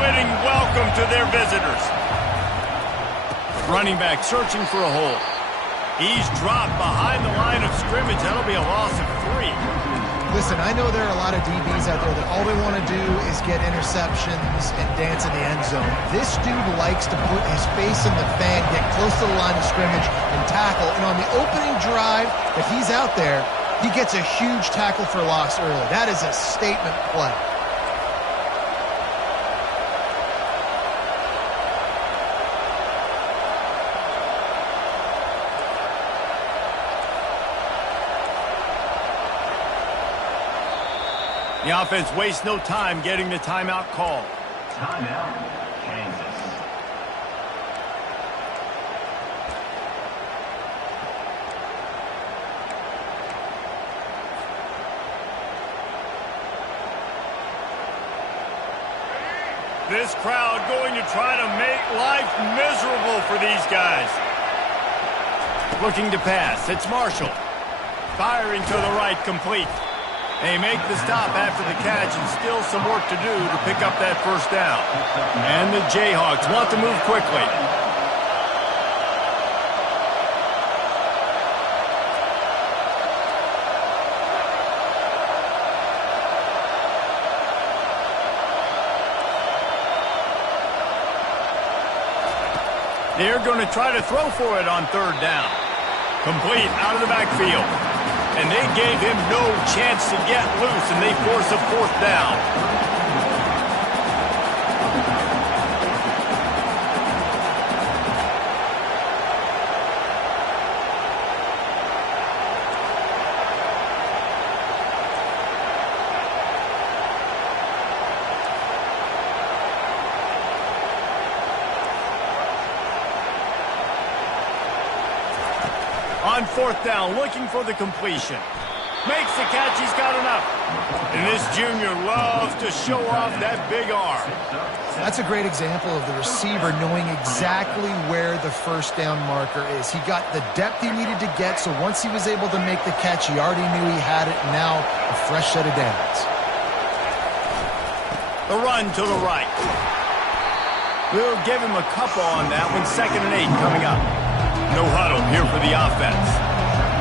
befitting welcome to their visitors. Running back searching for a hole. He's dropped behind the line of scrimmage. That'll be a loss of 3. Listen, I know there are a lot of DBs out there that all they want to do is get interceptions and dance in the end zone. This dude likes to put his face in the fan, get close to the line of scrimmage, and tackle. And on the opening drive, if he's out there, he gets a huge tackle for loss early. That is a statement play. The offense wastes no time getting the timeout call. Timeout, Kansas. This crowd going to try to make life miserable for these guys. Looking to pass. It's Marshall. Firing to the right, complete. They make the stop after the catch, and still some work to do to pick up that first down. And the Jayhawks want to move quickly. They're going to try to throw for it on 3rd down. Complete out of the backfield. And they gave him no chance to get loose, and they force a 4th down. On 4th down, looking for the completion. Makes the catch, he's got enough. And this junior loves to show off that big arm. That's a great example of the receiver knowing exactly where the first down marker is. He got the depth he needed to get, so once he was able to make the catch, he already knew he had it, and now a fresh set of downs. The run to the right. We'll give him a couple on that one. 2nd and 8 coming up. No huddle here for the offense.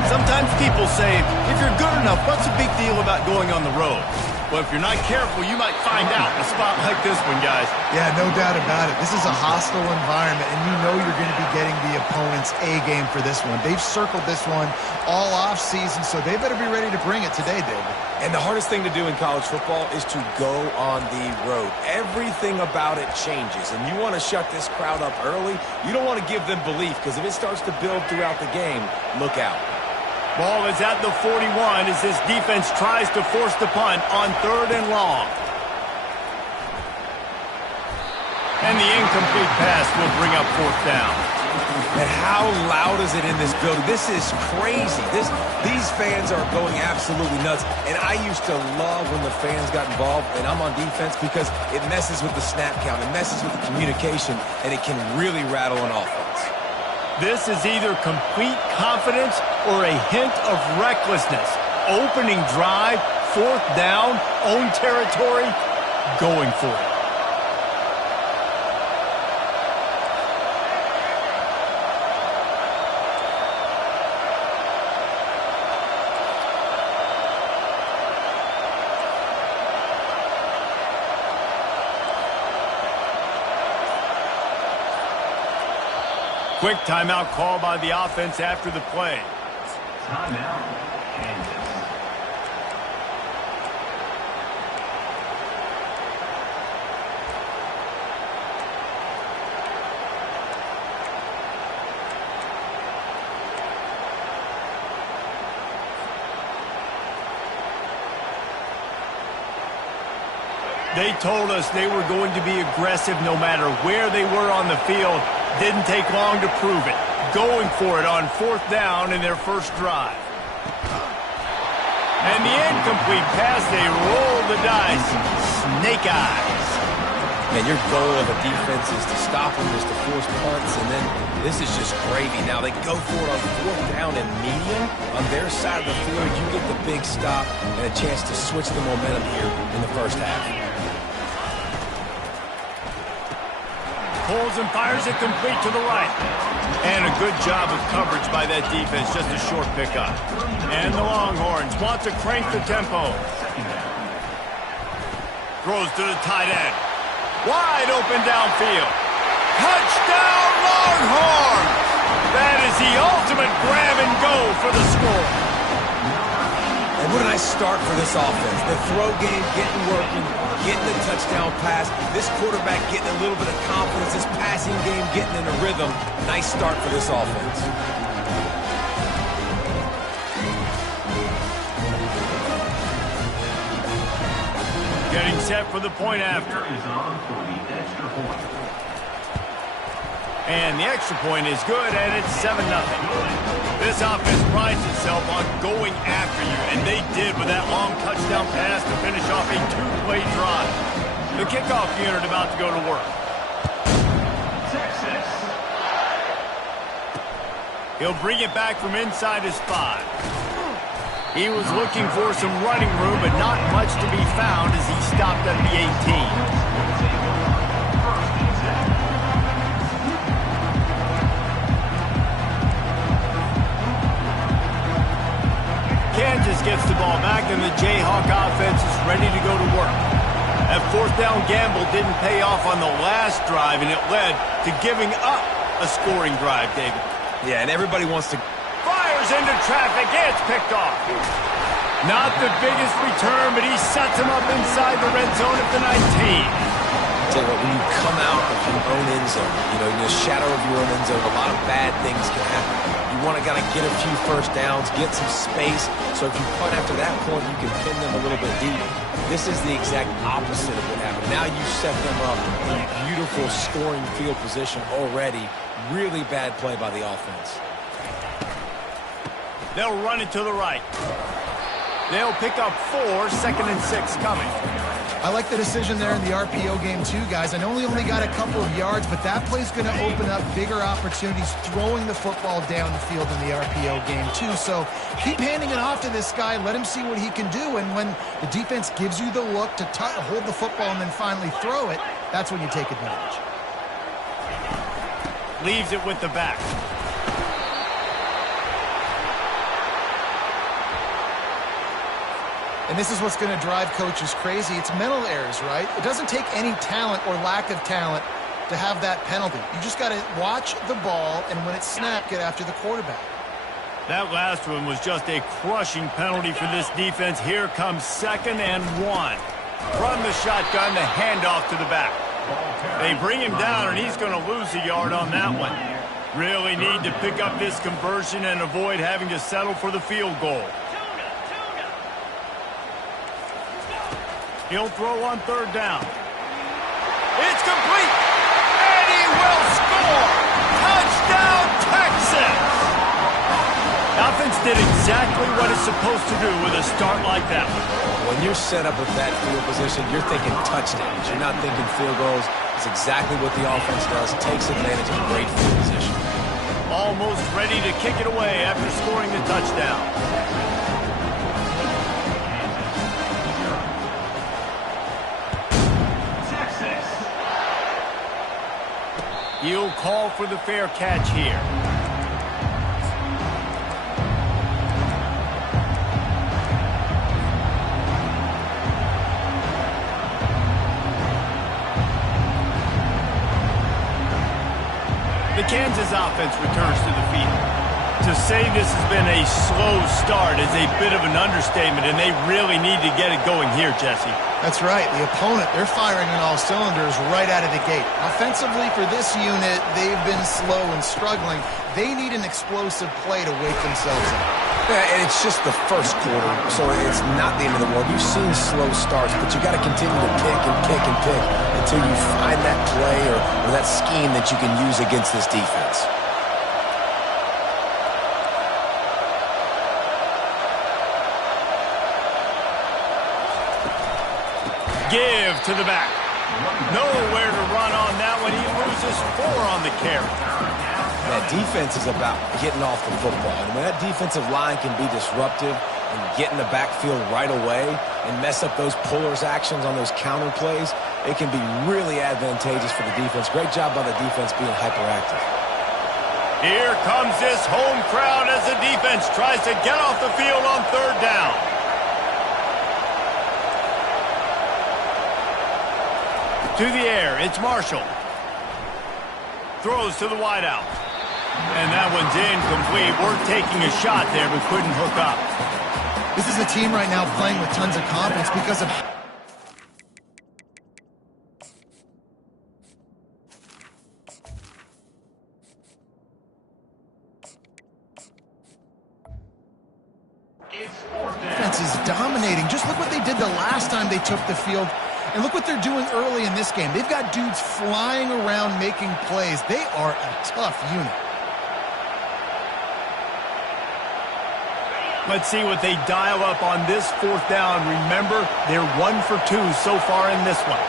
Sometimes people say, if you're good enough, what's the big deal about going on the road? Well, if you're not careful, you might find out in a spot like this one, guys. Yeah, no doubt about it. This is a hostile environment, and you know you're going to be getting the opponent's A game for this one. They've circled this one all off season, so they better be ready to bring it today, David. And the hardest thing to do in college football is to go on the road. Everything about it changes, and you want to shut this crowd up early. You don't want to give them belief, because if it starts to build throughout the game, look out. Ball is at the 41 as this defense tries to force the punt on 3rd and long. And the incomplete pass will bring up 4th down. And how loud is it in this building? This is crazy. These fans are going absolutely nuts. And I used to love when the fans got involved, and I'm on defense, because it messes with the snap count, it messes with the communication, and it can really rattle an offense. This is either complete confidence or a hint of recklessness. Opening drive, 4th down, own territory, going for it. Quick timeout call by the offense after the play. Timeout, Kansas. They told us they were going to be aggressive no matter where they were on the field. Didn't take long to prove it. Going for it on 4th down in their first drive. And the incomplete pass, they roll the dice. Snake eyes. Man, your goal of a defense is to stop them, is to force punts, and then this is just gravy. Now they go for it on 4th down and medium. On their side of the field, you get the big stop and a chance to switch the momentum here in the first half. pulls and fires it complete to the right. And a good job of coverage by that defense, just a short pickup. And the Longhorns want to crank the tempo. Throws to the tight end. Wide open downfield. Touchdown Longhorns! That is the ultimate grab and go for the score. And what a nice start for this offense. The throw game getting working, getting the touchdown pass. This quarterback getting a little bit of confidence. This passing game getting in a rhythm. Nice start for this offense. Getting set for the point after. And the extra point is good, and it's 7-0. This offense prides itself on going after you, and they did with that long touchdown pass to finish off a two-play drive. The kickoff unit about to go to work. Texas. He'll bring it back from inside his 5. He was looking for some running room, but not much to be found as he stopped at the 18. Kansas gets the ball back, and the Jayhawk offense is ready to go to work. That fourth down gamble didn't pay off on the last drive, and it led to giving up a scoring drive, David. Yeah, and everybody wants to... Fires into traffic. It's picked off. Not the biggest return, but he sets him up inside the red zone at the 19. Tell you what, when you come out of your own end zone, you know, in the shadow of your own end zone, a lot of bad things can happen. You want to kind of get a few first downs, get some space, so if you punt after that point, you can pin them a little bit deep. This is the exact opposite of what happened. Now you set them up in beautiful scoring field position already. Really bad play by the offense. They'll run it to the right. They'll pick up 4, 2nd and 6 coming. I like the decision there in the RPO game too, guys. I know we only got a couple of yards, but that play's going to open up bigger opportunities throwing the football down the field in the RPO game too. So keep handing it off to this guy. Let him see what he can do. And when the defense gives you the look to hold the football and then finally throw it, that's when you take advantage. Leaves it with the back. And this is what's going to drive coaches crazy. It's mental errors, right? It doesn't take any talent or lack of talent to have that penalty. You just got to watch the ball, and when it's snapped, get after the quarterback. That last one was just a crushing penalty for this defense. Here comes 2nd and 1. From the shotgun, the handoff to the back. They bring him down, and he's going to lose a yard on that one. Really need to pick up this conversion and avoid having to settle for the field goal. He'll throw on 3rd down. It's complete, and he will score! Touchdown, Texas! Offense did exactly what it's supposed to do with a start like that one. When you're set up with that field position, you're thinking touchdowns. You're not thinking field goals. It's exactly what the offense does. Takes advantage of great field position. Almost ready to kick it away after scoring the touchdown. He'll call for the fair catch here. The Kansas offense returns to the field. To say this has been a slow start is a bit of an understatement, and they really need to get it going here, Jesse. That's right. The opponent, they're firing on all cylinders right out of the gate. Offensively for this unit, they've been slow and struggling. They need an explosive play to wake themselves up. Yeah, and it's just the first quarter, so it's not the end of the world. You've seen slow starts, but you got to continue to pick and pick and pick until you find that play or that scheme that you can use against this defense. Give to the back. Nowhere to run on that one. He loses 4 on the carry. That defense is about getting off the football. And when that defensive line can be disruptive, and get in the backfield right away and mess up those pullers actions on those counter plays, it can be really advantageous for the defense. Great job by the defense being hyperactive. Here comes this home crowd as the defense tries to get off the field on third down. To the air, it's Marshall. Throws to the wideout. And that one's incomplete. We're taking a shot there, but couldn't hook up. This is a team right now playing with tons of confidence because of... defense is dominating. Just look what they did the last time they took the field. And look what they're doing early in this game. They've got dudes flying around making plays. They are a tough unit. Let's see what they dial up on this fourth down. Remember, they're 1 for 2 so far in this one.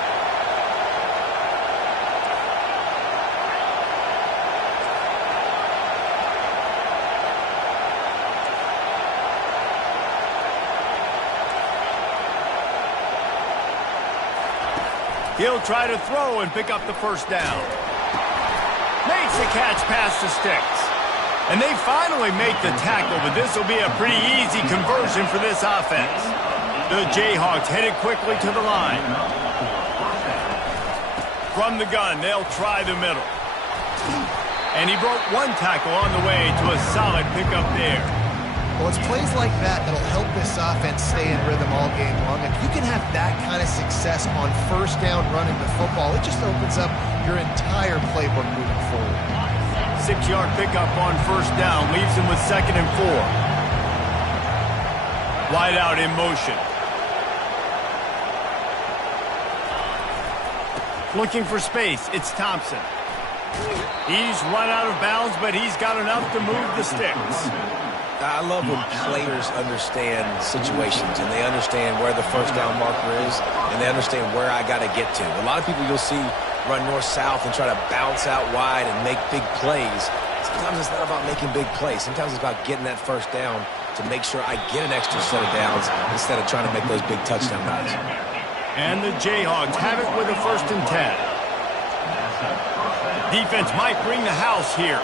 He'll try to throw and pick up the first down. Makes the catch past the sticks. And they finally make the tackle, but this will be a pretty easy conversion for this offense. The Jayhawks headed quickly to the line. From the gun, they'll try the middle. And he broke one tackle on the way to a solid pickup there. Well, it's plays like that that'll help this offense stay in rhythm all game long. If you can have that kind of success on first down running the football, it just opens up your entire playbook moving forward. 6-yard pickup on first down leaves him with 2nd and 4. Wide out in motion. Looking for space, it's Thompson. He's run out of bounds, but he's got enough to move the sticks. I love when players understand situations and they understand where the first down marker is and they understand where I got to get to. A lot of people you'll see run north-south and try to bounce out wide and make big plays. Sometimes it's not about making big plays. Sometimes it's about getting that first down to make sure I get an extra set of downs instead of trying to make those big touchdown runs. And the Jayhawks have it with a 1st and 10. Defense might bring the house here.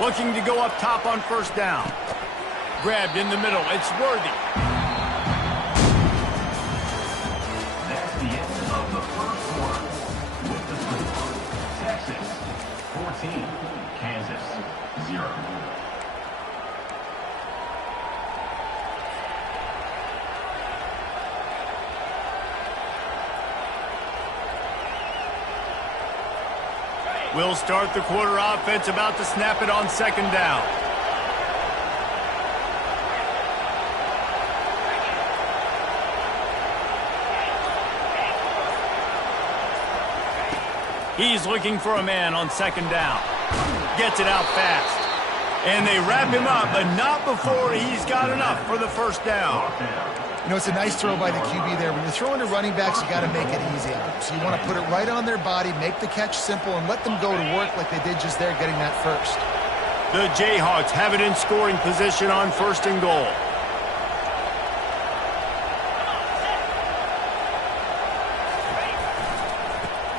Looking to go up top on first down. Grabbed in the middle. It's Worthy. That's the end of the first quarter. With the score, Texas 14, Kansas 0. We'll start the quarter offense, about to snap it on 2nd down. He's looking for a man on 2nd down. Gets it out fast. And they wrap him up, but not before he's got enough for the first down. You know, it's a nice throw by the QB there. When you're throwing to running backs, you got to make it easy. So you want to put it right on their body, make the catch simple, and let them go to work like they did just there, getting that first. The Jayhawks have it in scoring position on 1st and goal.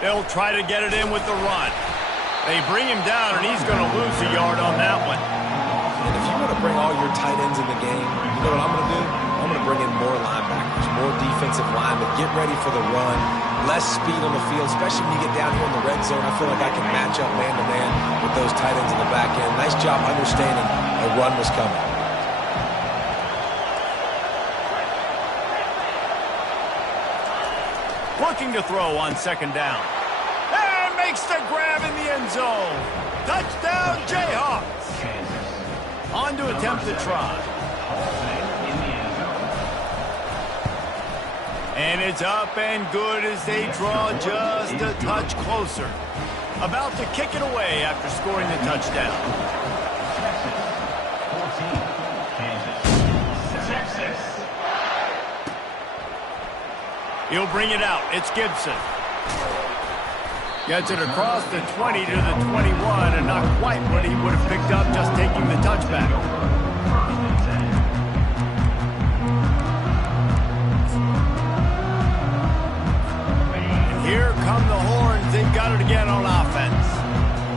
They'll try to get it in with the run. They bring him down, and he's going to lose a yard on that one. And if you want to bring all your tight ends in the game, you know what I'm going to do? I'm going to bring in more linebackers, more defensive linemen, get ready for the run, less speed on the field, especially when you get down here in the red zone. I feel like I can match up man-to-man with those tight ends in the back end. Nice job understanding a run was coming. Looking to throw on 2nd down. And makes the grab in the end zone. Touchdown, Jayhawks. On to attempt the try. And it's up and good as they draw just a touch closer. About to kick it away after scoring the touchdown. Texas. He'll bring it out. It's Gibson. Gets it across the 20 to the 21, and not quite what he would have picked up just taking the touchback. And here come the horns. They've got it again on offense.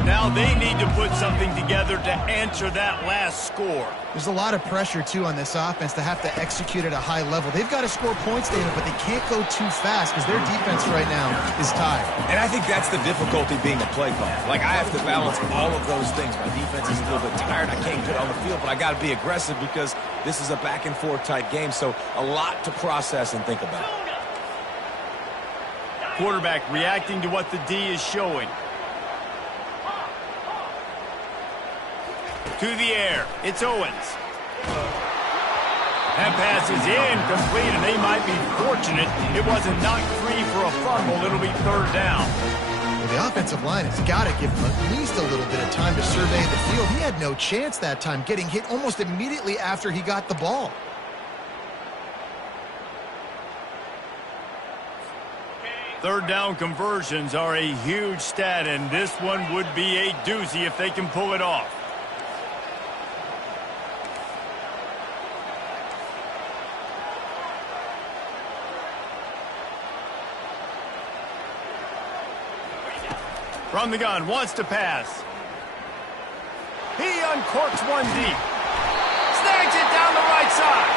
Now they need to put something together to answer that last score. There's a lot of pressure, too, on this offense to have to execute at a high level. They've got to score points, David, but they can't go too fast because their defense right now is tired. And I think that's the difficulty being a play caller. Like, I have to balance all of those things. My defense is a little bit tired. I can't get on the field, but I got to be aggressive because this is a back-and-forth type game, so a lot to process and think about. Quarterback reacting to what the D is showing. To the air, it's Owens. That pass is incomplete, and they might be fortunate it wasn't knocked free for a fumble. It'll be third down. Well, the offensive line has got to give him at least a little bit of time to survey the field. He had no chance that time, getting hit almost immediately after he got the ball. Third down conversions are a huge stat, and this one would be a doozy if they can pull it off. From the gun, wants to pass. He uncorks one deep. Snags it down the right side.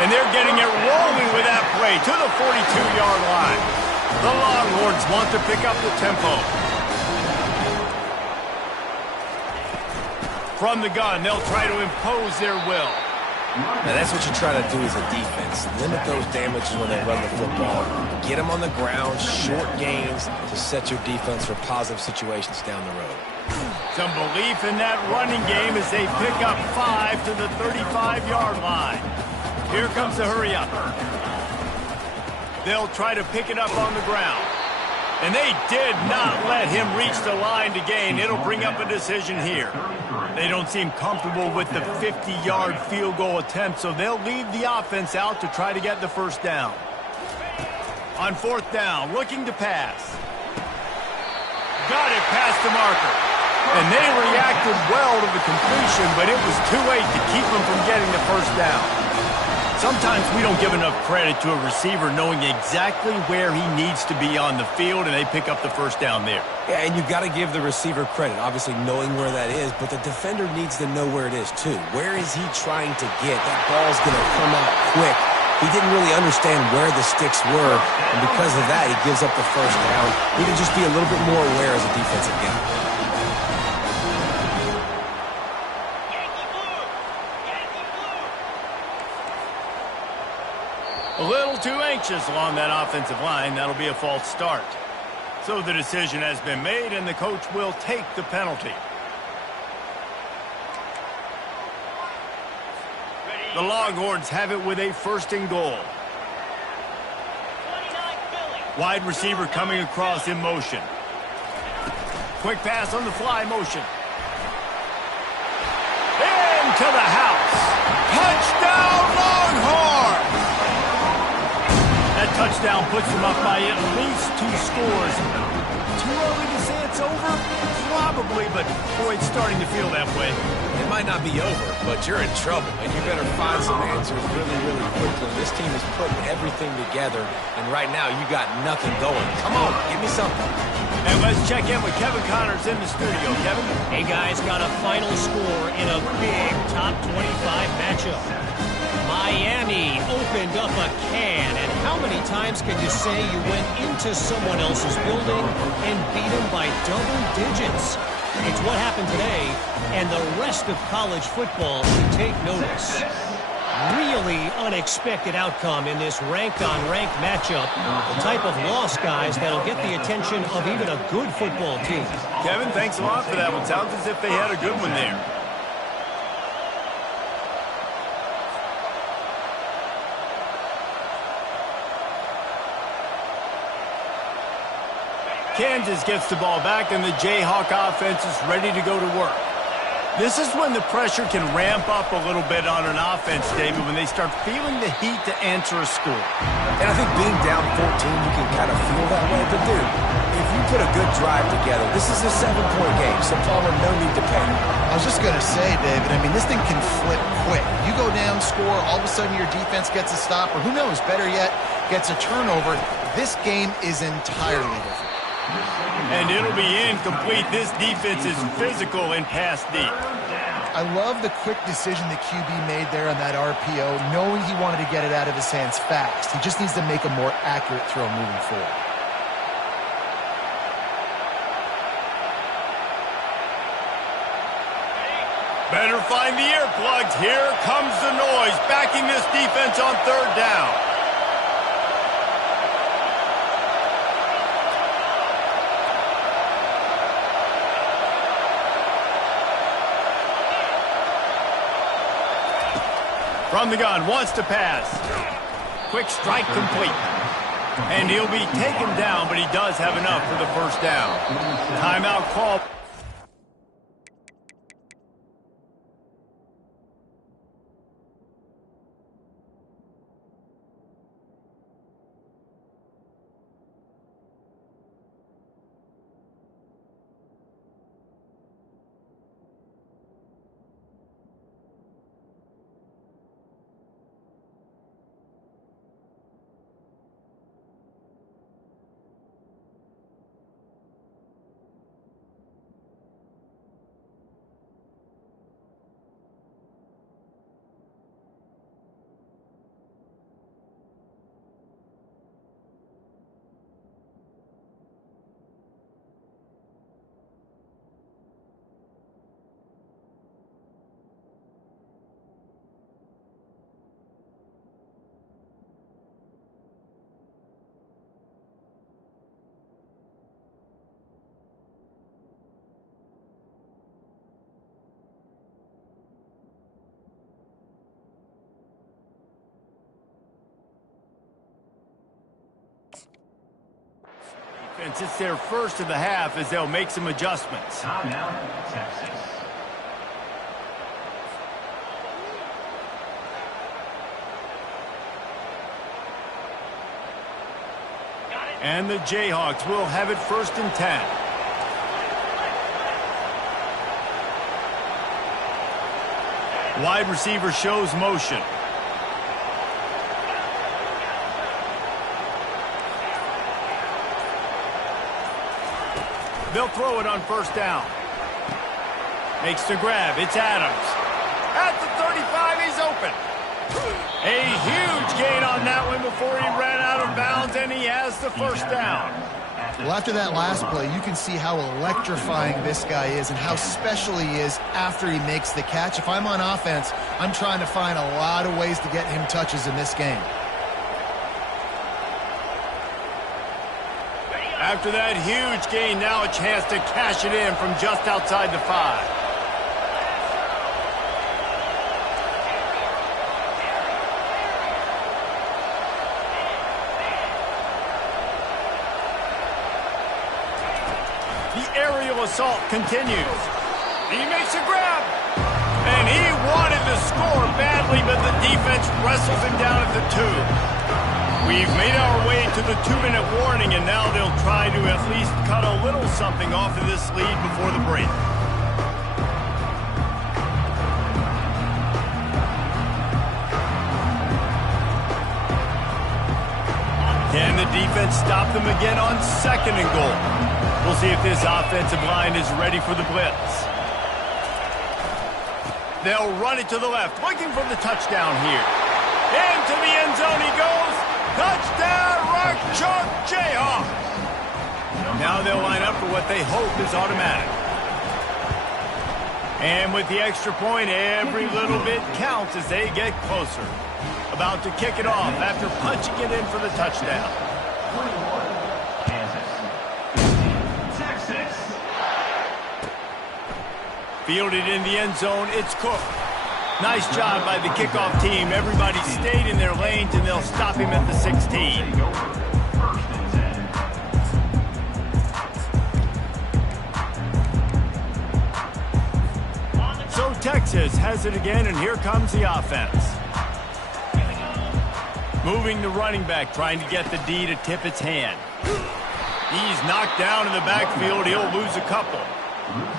And they're getting it rolling with that play to the 42-yard line. The Longhorns want to pick up the tempo. From the gun, they'll try to impose their will. Now, that's what you try to do as a defense. Limit those damages when they run the football. Get them on the ground, short gains to set your defense for positive situations down the road. Some belief in that running game as they pick up 5 to the 35-yard line. Here comes the hurry up. They'll try to pick it up on the ground. And they did not let him reach the line to gain. It'll bring up a decision here. They don't seem comfortable with the 50-yard field goal attempt, so they'll leave the offense out to try to get the first down. On fourth down, looking to pass. Got it past the marker. And they reacted well to the completion, but it was too late to keep them from getting the first down. Sometimes we don't give enough credit to a receiver knowing exactly where he needs to be on the field, and they pick up the first down there. Yeah, and you've got to give the receiver credit, obviously knowing where that is, but the defender needs to know where it is too. Where is he trying to get? That ball's going to come out quick. He didn't really understand where the sticks were, and because of that, he gives up the first down. He can just be a little bit more aware as a defensive guy. A little too anxious along that offensive line. That'll be a false start. So the decision has been made, and the coach will take the penalty. The Longhorns have it with a first and goal. Wide receiver coming across in motion. Quick pass on the fly motion. Into the house. Touchdown Longhorns! That touchdown puts them up by at least 2 scores. Too early to say it's over? Probably, but boy, it's starting to feel that way. It might not be over, but you're in trouble, and you better find some answers really, really quickly. This team is putting everything together, and right now you got nothing going. Come on, give me something. And let's check in with Kevin Connors in the studio. Kevin? Hey, guys, got a final score in a big top 25 matchup. Miami opened up a can, and how many times can you say you went into someone else's building and beat them by double digits? It's what happened today, and the rest of college football should take notice. Really unexpected outcome in this ranked-on-ranked matchup. The type of loss, guys, that'll get the attention of even a good football team. Kevin, thanks a lot for that one. Sounds as if they had a good one there. Kansas gets the ball back, and the Jayhawk offense is ready to go to work. This is when the pressure can ramp up a little bit on an offense, David, when they start feeling the heat to answer a score. And I think being down 14, you can kind of feel that way. But, dude, if you put a good drive together, this is a 7-point game, so Palmer, no need to panic. I was just going to say, David, I mean, this thing can flip quick. You go down, score, all of a sudden your defense gets a stop, or who knows, better yet, gets a turnover. This game is entirely different. And it'll be incomplete. This defense is physical and pass deep. I love the quick decision the QB made there on that RPO, knowing he wanted to get it out of his hands fast. He just needs to make a more accurate throw moving forward. Better find the earplugs. Here comes the noise, backing this defense on third down. From the gun, wants to pass. Quick strike complete. And he'll be taken down, but he does have enough for the first down. Timeout call. It's their first of the half as they'll make some adjustments. Timeout, Texas. And the Jayhawks will have it 1st and 10. Wide receiver shows motion. They'll throw it on 1st down. Makes the grab. It's Adams. At the 35, he's open. A huge gain on that one before he ran out of bounds, and he has the 1st down. Well, after that last play, you can see how electrifying this guy is and how special he is after he makes the catch. If I'm on offense, I'm trying to find a lot of ways to get him touches in this game. After that huge gain, now a chance to cash it in from just outside the 5. The aerial assault continues. He makes a grab. And he wanted to score badly, but the defense wrestles him down at the 2. We've made our way to the 2-minute warning, and now they'll try to at least cut a little something off of this lead before the break. Can the defense stop them again on 2nd and goal? We'll see if this offensive line is ready for the blitz. They'll run it to the left, looking for the touchdown here. Into the end zone he goes. Touchdown, Rock Chalk Jayhawk. Now they'll line up for what they hope is automatic. And with the extra point, every little bit counts as they get closer. About to kick it off after punching it in for the touchdown. 21, Kansas. 15, Texas. Fielded in the end zone, it's Cook. Nice job by the kickoff team. Everybody stayed in their lanes, and they'll stop him at the 16. So Texas has it again, and here comes the offense. Moving the running back, trying to get the D to tip its hand. He's knocked down in the backfield. He'll lose a couple.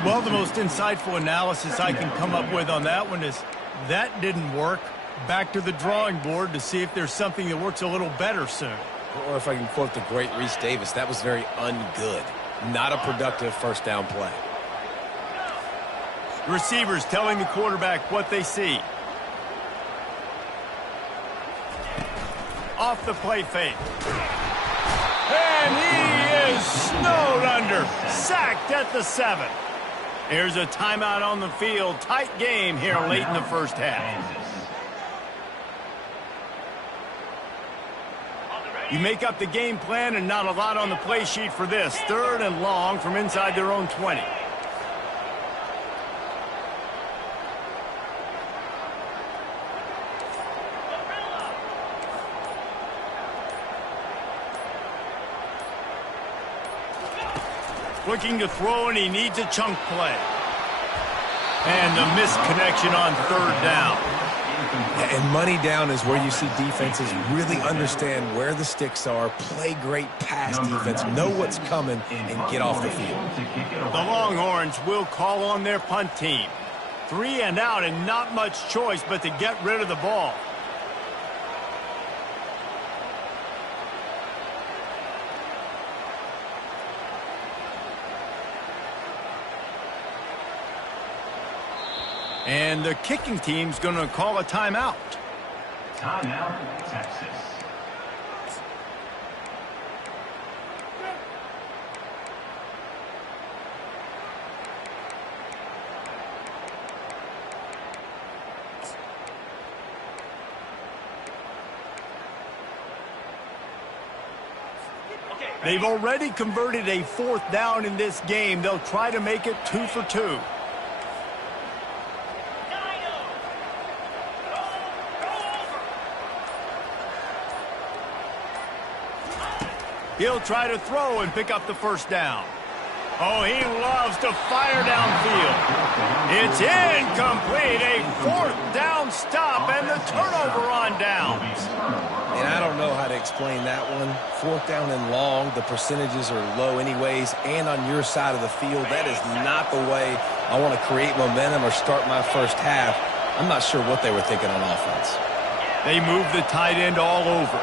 Well, the most insightful analysis I can come up with on that one is that didn't work. Back to the drawing board to see if there's something that works a little better soon. Or if I can quote the great Reese Davis, that was very ungood. Not a productive first down play. Receivers telling the quarterback what they see. Off the play fake. And he is snowed under. Sacked at the 7. Here's a timeout on the field. Tight game here late in the first half. You make up the game plan and not a lot on the play sheet for this. 3rd and long from inside their own 20. Looking to throw, and he needs a chunk play. And a missed connection on 3rd down. And money down is where you see defenses really understand where the sticks are, play great pass defense, know what's coming, and get off the field. The Longhorns will call on their punt team. 3 and out, and not much choice but to get rid of the ball. And the kicking team's going to call a timeout. Timeout, Texas. They've already converted a 4th down in this game. They'll try to make it 2 for 2. He'll try to throw and pick up the first down. Oh, he loves to fire downfield. It's incomplete. A 4th down stop and the turnover on downs. And I don't know how to explain that one. 4th down and long, the percentages are low anyways, and on your side of the field, that is not the way I want to create momentum or start my first half. I'm not sure what they were thinking on offense. They move the tight end all over.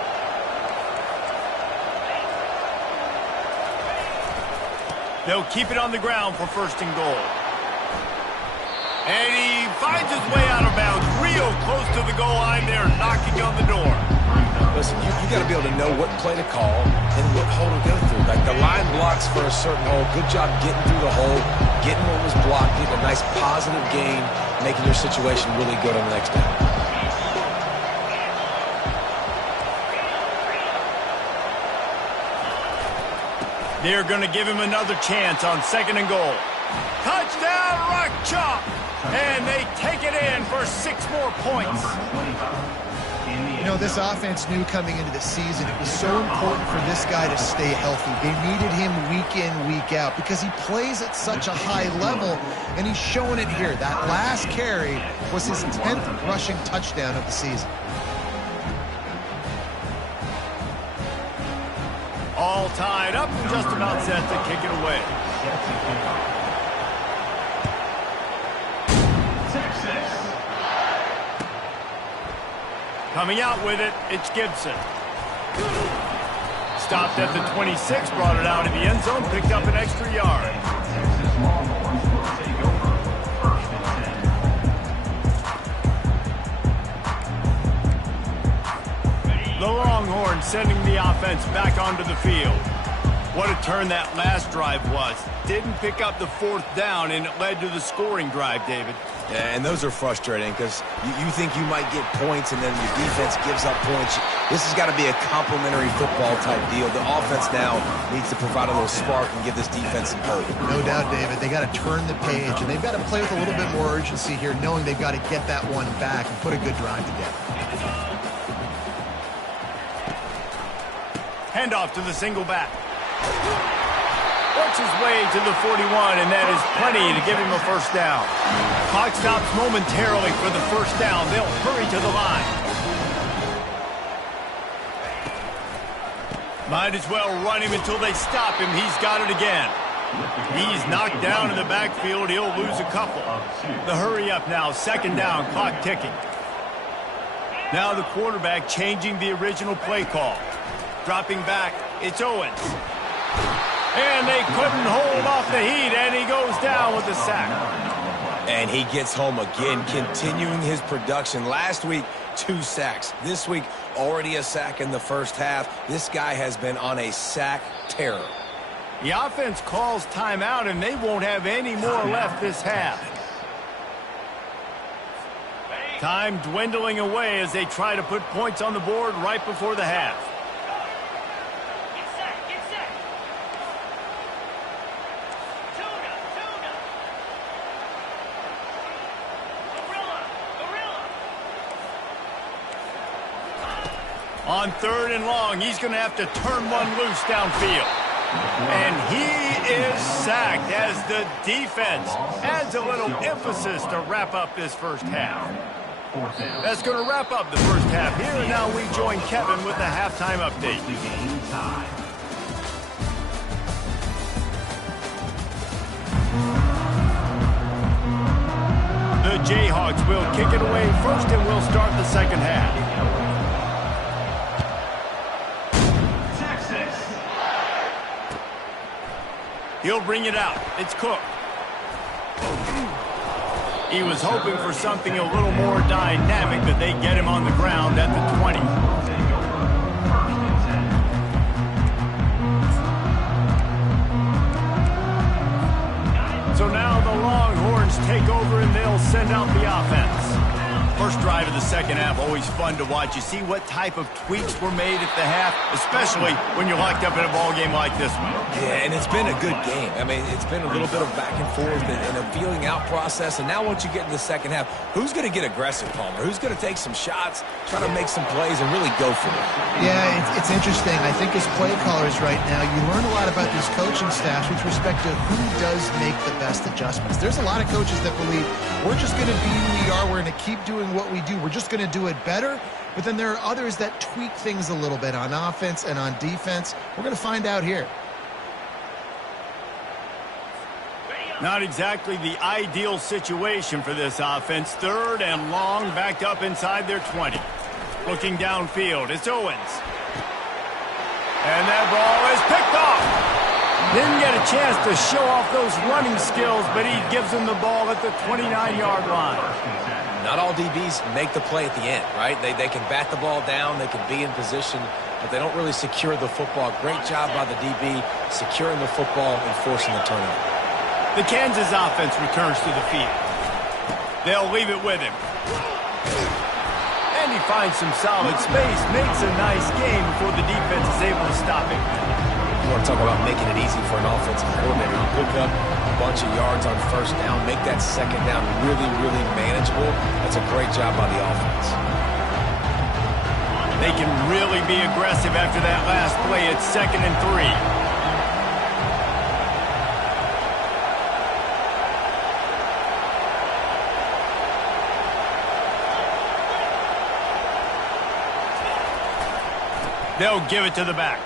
They'll keep it on the ground for 1st and goal. And he finds his way out of bounds real close to the goal line there, knocking on the door. Listen, you got to be able to know what play to call and what hole to go through. Like the line blocks for a certain hole. Good job getting through the hole, getting what was blocked, getting a nice positive gain, making your situation really good on the next down. They're going to give him another chance on 2nd and goal. Touchdown, Rock Chalk! And they take it in for 6 more points. You know, this offense knew coming into the season it was so important for this guy to stay healthy. They needed him week in, week out because he plays at such a high level, and he's showing it here. That last carry was his 10th rushing touchdown of the season. All tied up and just about set to kick it away. Texas. Coming out with it, it's Gibson. Stopped at the 26, brought it out of the end zone, picked up an extra yard. Texas Longhorns will take over 1st and 10. The Longhorns sending the offense back onto the field. What a turn that last drive was. Didn't pick up the 4th down, and it led to the scoring drive, David. Yeah, and those are frustrating because you think you might get points and then your defense gives up points. This has got to be a complementary football type deal. The offense now needs to provide a little spark and give this defense some hope. No doubt, David. They got to turn the page, and they've got to play with a little bit more urgency here, knowing they've got to get that one back and put a good drive together. Handoff to the single back. Works his way to the 41, and that is plenty to give him a 1st down. Clock stops momentarily for the 1st down. They'll hurry to the line. Might as well run him until they stop him. He's got it again. He's knocked down in the backfield. He'll lose a couple. The hurry up now. Second down. Clock ticking. Now the quarterback changing the original play call. Dropping back. It's Owens. And they couldn't hold off the heat, and he goes down with a sack. And he gets home again, continuing his production. Last week, 2 sacks. This week, already a sack in the first half. This guy has been on a sack terror. The offense calls timeout, and they won't have any more left this half. Time dwindling away as they try to put points on the board right before the half. On 3rd and long, he's going to have to turn one loose downfield. And he is sacked as the defense adds a little emphasis to wrap up this first half. That's going to wrap up the first half here. And now we join Kevin with the halftime update. The Jayhawks will kick it away first, and we'll start the second half. He'll bring it out. It's Cook. He was hoping for something a little more dynamic, but they get him on the ground at the 20. So now the Longhorns take over, and they'll send out the offense. First drive of the second half, always fun to watch. You see what type of tweaks were made at the half, especially when you're locked up in a ball game like this one. Yeah, and it's been a good game. I mean, it's been a little bit of back and forth and a feeling out process. And now once you get in the second half, who's going to get aggressive, Palmer? Who's going to take some shots, try to make some plays, and really go for it? Yeah, it's interesting. I think as play callers right now, you learn a lot about these coaching staffs with respect to who does make the best adjustments. There's a lot of coaches that believe we're just going to be who we are. We're going to keep doing what we do. We're just going to do it better. But then there are others that tweak things a little bit on offense and on defense. We're going to find out here. Not exactly the ideal situation for this offense. 3rd and long, backed up inside their 20. Looking downfield, it's Owens. And that ball is picked off. Didn't get a chance to show off those running skills, but he gives them the ball at the 29-yard line. Not all DBs make the play at the end, right? They can bat the ball down, they can be in position, but they don't really secure the football. Great job by the DB securing the football and forcing the turnover. The Kansas offense returns to the field. They'll leave it with him. And he finds some solid space, makes a nice game before the defense is able to stop him. You want to talk about making it easy for an offensive coordinator. You pick up a bunch of yards on first down, make that second down really, really manageable. That's a great job by the offense. They can really be aggressive after that last play. It's 2nd and 3. They'll give it to the back.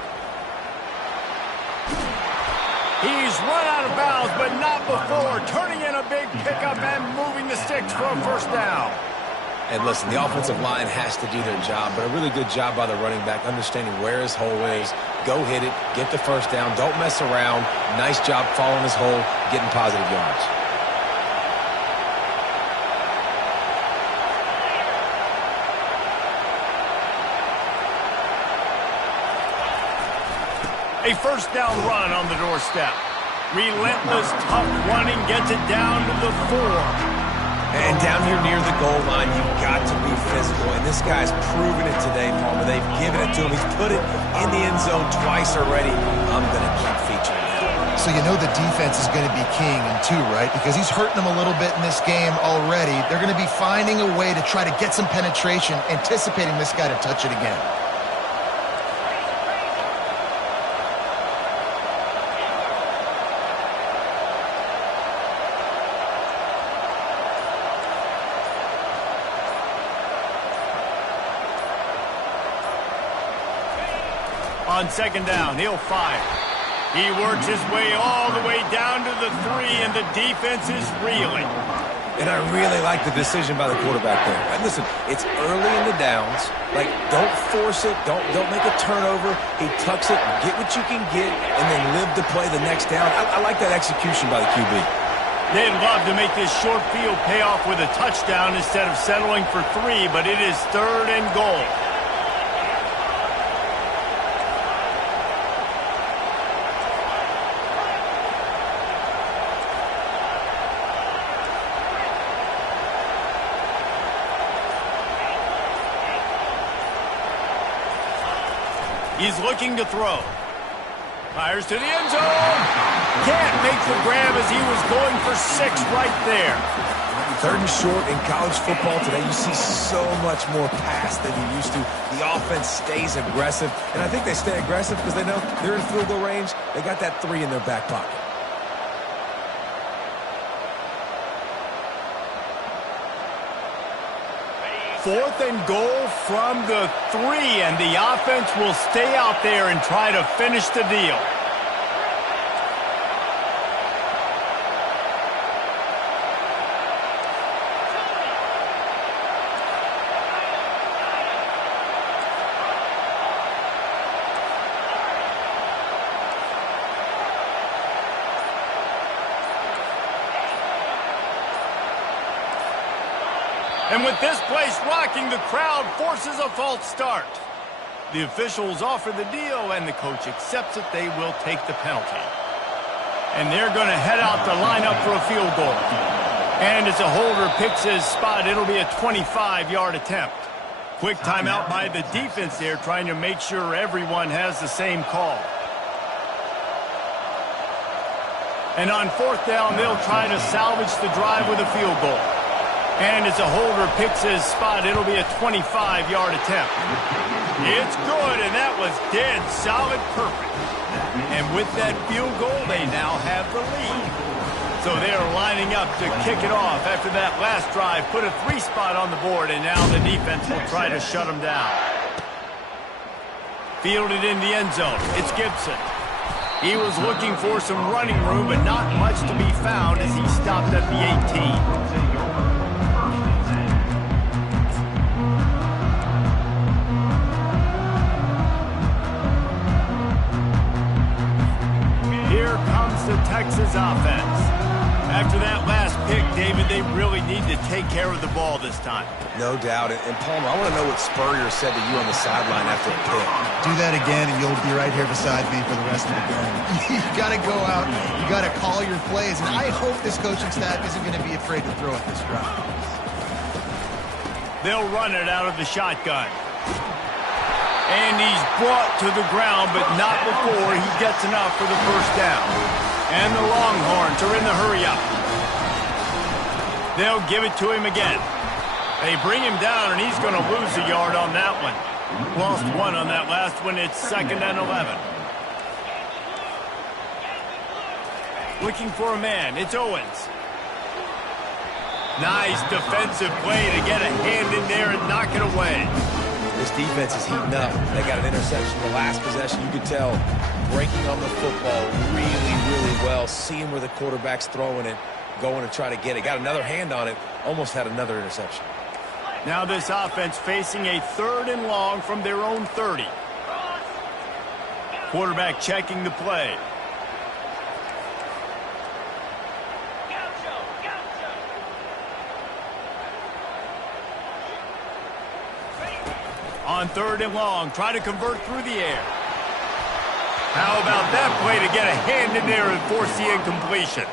He's run out of bounds, but not before. Turning in a big pickup and moving the sticks for a first down. And listen, the offensive line has to do their job, but a really good job by the running back, understanding where his hole is. Go hit it, get the first down, don't mess around. Nice job following his hole, getting positive yards. A first down run on the doorstep. Relentless, tough running, gets it down to the 4. And down here near the goal line, you've got to be physical. And this guy's proven it today, Palmer. They've given it to him. He's put it in the end zone twice already. I'm going to keep featuring him. So you know the defense is going to be king in 2, right? Because he's hurting them a little bit in this game already. They're going to be finding a way to try to get some penetration, anticipating this guy to touch it again. On second down, he'll fire. He works his way all the way down to the 3, and the defense is reeling. And I really like the decision by the quarterback there. And listen, it's early in the downs. Like, don't force it. Don't make a turnover. He tucks it, get what you can get, and then live to play the next down. I like that execution by the QB. They'd love to make this short field pay off with a touchdown instead of settling for 3, but it is 3rd and goal. He's looking to throw. Fires to the end zone. Can't make the grab as he was going for 6 right there. 3rd and short in college football today. You see so much more pass than you used to. The offense stays aggressive, and I think they stay aggressive because they know they're in field goal range. They got that 3 in their back pocket. Fourth and goal from the 3, and the offense will stay out there and try to finish the deal. And with this place rocking, the crowd forces a false start. The officials offer the deal, and the coach accepts it. They will take the penalty. And they're going to head out to line up for a field goal. And as a holder picks his spot, it'll be a 25-yard attempt. Quick timeout by the defense there, trying to make sure everyone has the same call. And on 4th down, they'll try to salvage the drive with a field goal. And as a holder picks his spot, it'll be a 25-yard attempt. It's good, and that was dead solid perfect. And with that field goal, they now have the lead. So they're lining up to kick it off after that last drive. Put a 3 spot on the board, and now the defense will try to shut them down. Fielded in the end zone. It's Gibson. He was looking for some running room, but not much to be found as he stopped at the 18. Here comes the Texas offense. After that last pick, David, they really need to take care of the ball this time. No doubt. And Palmer, I want to know what Spurrier said to you on the sideline after the pick. Do that again, and you'll be right here beside me for the rest of the game. You got to go out. You got to call your plays. And I hope this coaching staff isn't going to be afraid to throw at this drive. They'll run it out of the shotgun. And he's brought to the ground, but not before he gets enough for the first down. And the Longhorns are in the hurry-up. They'll give it to him again. They bring him down, and he's going to lose a yard on that one. Lost 1 on that last one. It's 2nd and 11. Looking for a man. It's Owens. Nice defensive play to get a hand in there and knock it away. This defense is heating up. They got an interception the last possession. You could tell breaking on the football really, really well, seeing where the quarterback's throwing it, going to try to get it. Got another hand on it, almost had another interception. Now this offense facing a 3rd and long from their own 30. Quarterback checking the play. On 3rd and long, try to convert through the air. How about that play to get a hand in there and force the incompletion?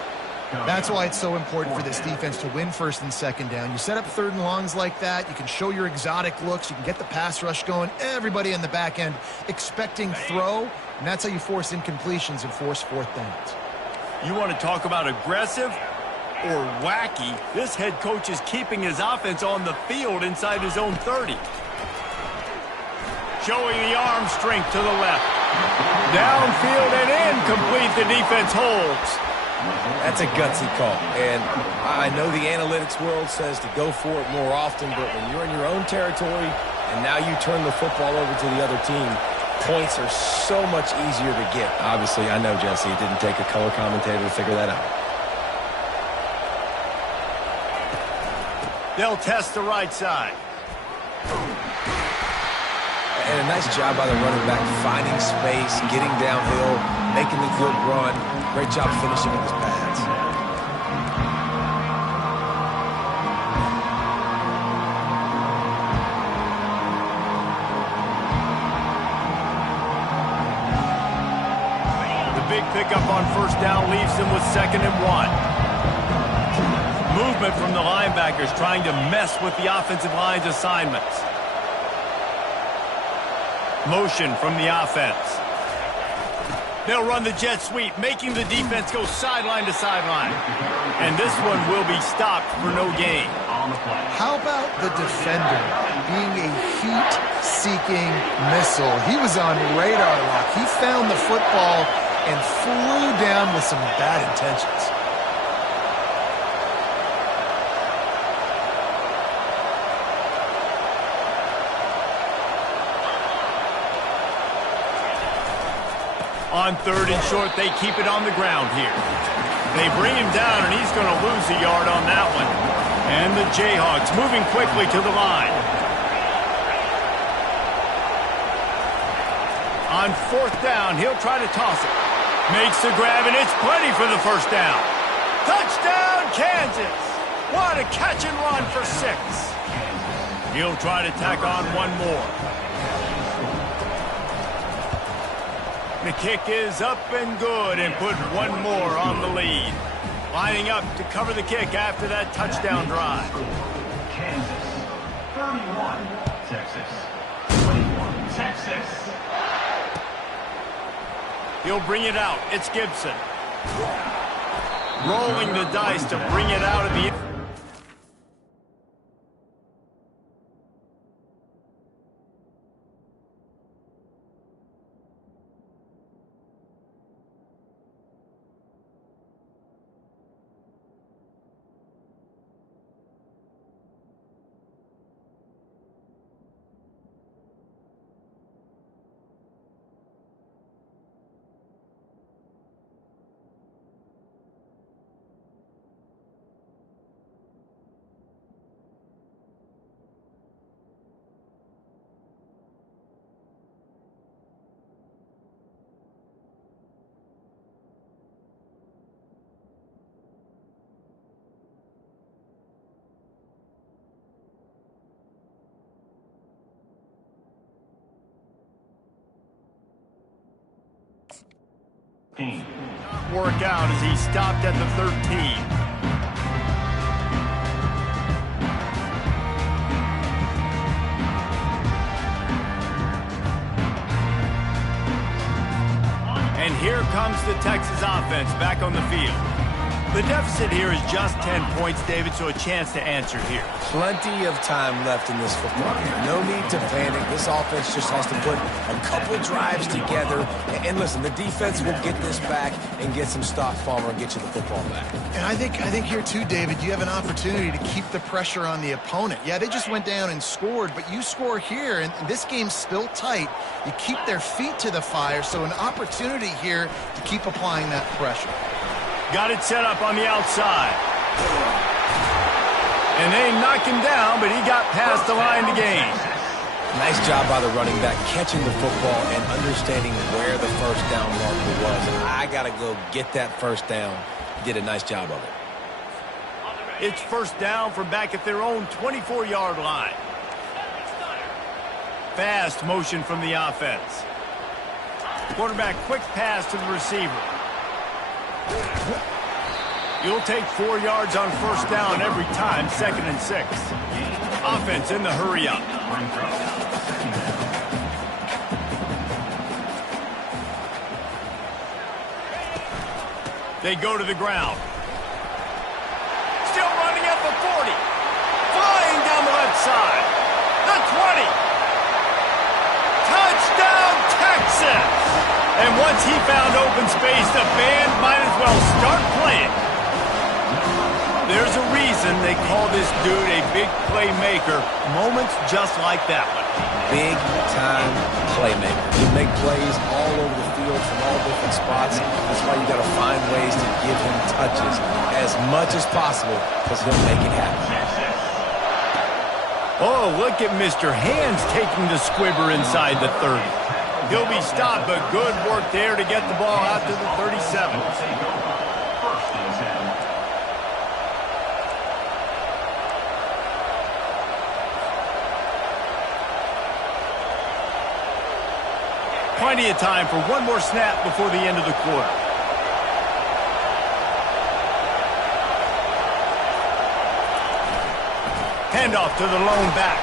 That's why it's so important for this defense to win 1st and 2nd down. You set up 3rd and longs like that. You can show your exotic looks. You can get the pass rush going. Everybody on the back end expecting throw, and that's how you force incompletions and force 4th downs. You want to talk about aggressive or wacky? This head coach is keeping his offense on the field inside his own 30. Showing the arm strength to the left. Downfield and incomplete. The defense holds. That's a gutsy call. And I know the analytics world says to go for it more often, but when you're in your own territory and now you turn the football over to the other team, Points are so much easier to get. Obviously, I know, Jesse, it didn't take a color commentator to figure that out. They'll test the right side. And a nice job by the running back, finding space, getting downhill, making the good run. Great job finishing with his pads. The big pickup on first down leaves them with 2nd and 1. Movement from the linebackers trying to mess with the offensive line's assignments. Motion from the offense. They'll run the jet sweep, making the defense go sideline to sideline. And this one will be stopped for no gain. How about the defender being a heat-seeking missile? He was on radar lock. He found the football and flew down with some bad intentions. On 3rd and short, they keep it on the ground here. They bring him down, and he's going to lose a yard on that one. And the Jayhawks moving quickly to the line. On 4th down, he'll try to toss it. Makes the grab, and it's plenty for the first down. Touchdown, Kansas! What a catch and run for 6. He'll try to tack on one more. The kick is up and good and put one more on the lead. Lining up to cover the kick after that touchdown drive. Kansas, 31. Texas, 21. Texas. He'll bring it out. It's Gibson. Rolling the dice to bring it out of the... Work out as he stopped at the 13. And here comes the Texas offense back on the field. The deficit here is just 10 points, David, so a chance to answer here. Plenty of time left in this football game. No need to panic. This offense just has to put a couple drives together. And listen, the defense will get this back and get some stop Farmer and get you the football back. And I think here too, David, you have an opportunity to keep the pressure on the opponent. Yeah, they just went down and scored, but you score here, and this game's still tight. You keep their feet to the fire, so an opportunity here to keep applying that pressure. Got it set up on the outside. And they knocked him down, but he got past the line to gain. Nice job by the running back catching the football and understanding where the first down marker was. I got to go get that first down. Did a nice job of it. It's first down from back at their own 24-yard line. Fast motion from the offense. Quarterback quick pass to the receiver. You'll take 4 yards on first down every time, 2nd and 6. Offense in the hurry up. They go to the ground. Still running at the 40. Flying down the left side. The 20. Touchdown, Texas! And once he found open space, the band might as well start playing. There's a reason they call this dude a big playmaker. Moments just like that one. Big-time playmaker. He make plays all over the field from all different spots. That's why you got to find ways to give him touches as much as possible because he'll make it happen. Oh, look at Mr. Hands taking the squibber inside the 30. He'll be stopped, but good work there to get the ball out to the 37. Plenty of time for one more snap before the end of the quarter. Handoff to the lone back.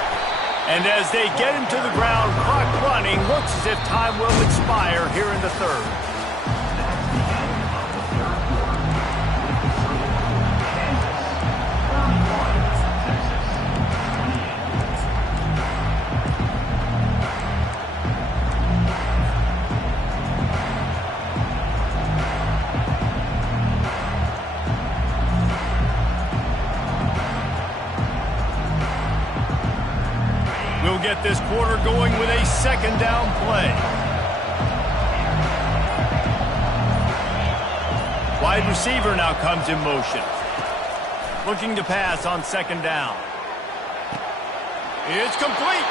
And as they get him to the ground, clock running, looks as if time will expire here in the third. Get this quarter going with a second down play. Wide receiver now comes in motion. Looking to pass on second down. It's complete.